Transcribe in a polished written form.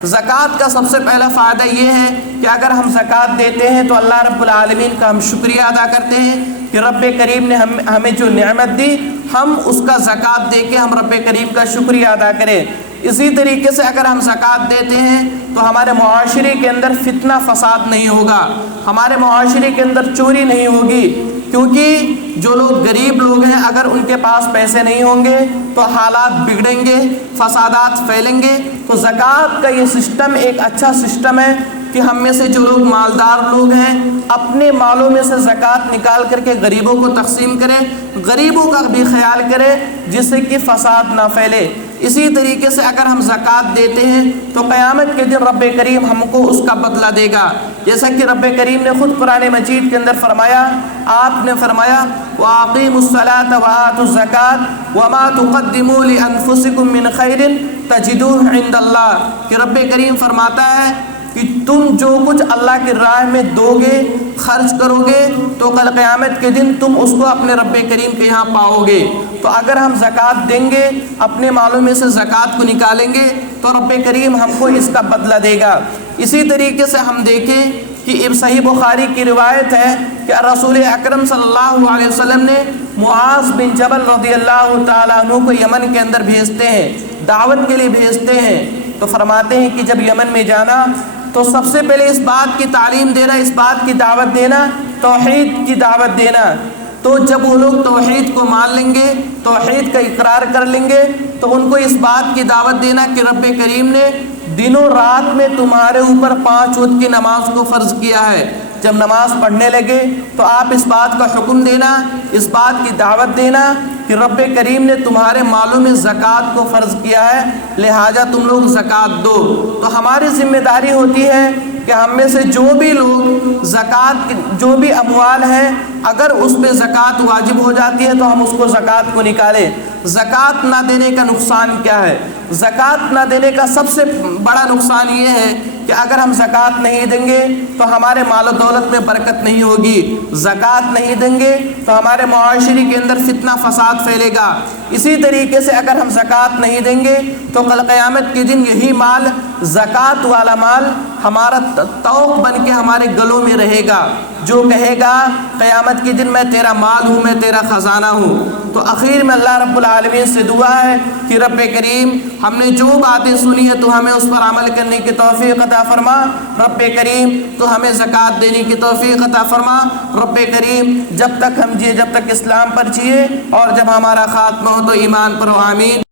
زکوٰۃ کا سب سے پہلا فائدہ یہ ہے کہ اگر ہم زکوٰۃ دیتے ہیں تو اللہ رب العالمین کا ہم شکریہ ادا کرتے ہیں کہ رب کریم نے ہمیں جو نعمت دی ہم اس کا زکوٰۃ دے کے ہم رب کریم کا شکریہ ادا کریں۔ اسی طریقے سے اگر ہم زکوٰۃ دیتے ہیں تو ہمارے معاشرے کے اندر فتنہ فساد نہیں ہوگا، ہمارے معاشرے کے اندر چوری نہیں ہوگی، کیونکہ جو لوگ غریب لوگ ہیں اگر ان کے پاس پیسے نہیں ہوں گے تو حالات بگڑیں گے، فسادات پھیلیں گے۔ تو زکوٰۃ کا یہ سسٹم ایک اچھا سسٹم ہے کہ ہم میں سے جو لوگ مالدار لوگ ہیں اپنے مالوں میں سے زکوٰۃ نکال کر کے غریبوں کو تقسیم کریں، غریبوں کا بھی خیال کریں جس سے کہ فساد نہ پھیلے۔ اسی طریقے سے اگر ہم زکوٰۃ دیتے ہیں تو قیامت کے دن رب کریم ہم کو اس کا بدلہ دے گا، جیسا کہ رب کریم نے خود قرآن مجید کے اندر فرمایا، آپ نے فرمایا وَأَقِيمُوا الصَّلَاةَ وَآتُوا الزَّكَاةَ وَمَا تُقَدِّمُوا لِأَنفُسِكُم مِّنْ خَيْرٍ تَجِدُوهُ عِندَ اللَّهِ، کہ رب کریم فرماتا ہے کہ تم جو کچھ اللہ کی راہ میں دو گے، خرچ کرو گے تو کل قیامت کے دن تم اس کو اپنے رب کریم کے یہاں پاؤ گے۔ تو اگر ہم زکوٰۃ دیں گے، اپنے مالوں میں سے زکوٰۃ کو نکالیں گے تو رب کریم ہم کو اس کا بدلہ دے گا۔ اسی طریقے سے ہم دیکھیں کہ صحیح بخاری کی روایت ہے کہ رسول اکرم صلی اللہ علیہ وسلم نے معاذ بن جبل رضی اللہ تعالیٰ عنہ کو یمن کے اندر بھیجتے ہیں، دعوت کے لیے بھیجتے ہیں، تو فرماتے ہیں کہ جب یمن میں جانا تو سب سے پہلے اس بات کی تعلیم دینا، اس بات کی دعوت دینا، توحید کی دعوت دینا۔ تو جب وہ لوگ توحید کو مان لیں گے، توحید کا اقرار کر لیں گے تو ان کو اس بات کی دعوت دینا کہ رب کریم نے دن و رات میں تمہارے اوپر 5 وقت کی نماز کو فرض کیا ہے۔ جب نماز پڑھنے لگے تو آپ اس بات کا حکم دینا، اس بات کی دعوت دینا کہ رب کریم نے تمہارے مالوں میں زکوٰۃ کو فرض کیا ہے، لہٰذا تم لوگ زکوٰۃ دو۔ تو ہماری ذمہ داری ہوتی ہے کہ ہم میں سے جو بھی لوگ زکوٰۃ، جو بھی اموال ہیں، اگر اس پہ زکوٰۃ واجب ہو جاتی ہے تو ہم اس کو زکوٰۃ کو نکالیں۔ زکوٰۃ نہ دینے کا نقصان کیا ہے؟ زکوٰۃ نہ دینے کا سب سے بڑا نقصان یہ ہے کہ اگر ہم زکوٰۃ نہیں دیں گے تو ہمارے مال و دولت میں برکت نہیں ہوگی، زکوٰۃ نہیں دیں گے تو ہمارے معاشرے کے اندر فتنہ فساد پھیلے گا۔ اسی طریقے سے اگر ہم زکوٰۃ نہیں دیں گے تو کل قیامت کے دن یہی مال، زکوٰۃ والا مال، ہمارا طوق بن کے ہمارے گلوں میں رہے گا، جو کہے گا قیامت کے دن میں تیرا مال ہوں، میں تیرا خزانہ ہوں۔ تو اخیر میں اللہ رب العالمین سے دعا ہے کہ رب کریم ہم نے جو باتیں سنی ہے تو ہمیں اس پر عمل کرنے کی توفیق عطا فرما۔ رب کریم تو ہمیں زکوٰۃ دینے کی توفیق عطا فرما۔ رب کریم جب تک ہم جیے، جب تک اسلام پر جیے، اور جب ہمارا خاتمہ ہو تو ایمان پر ہو، آمین۔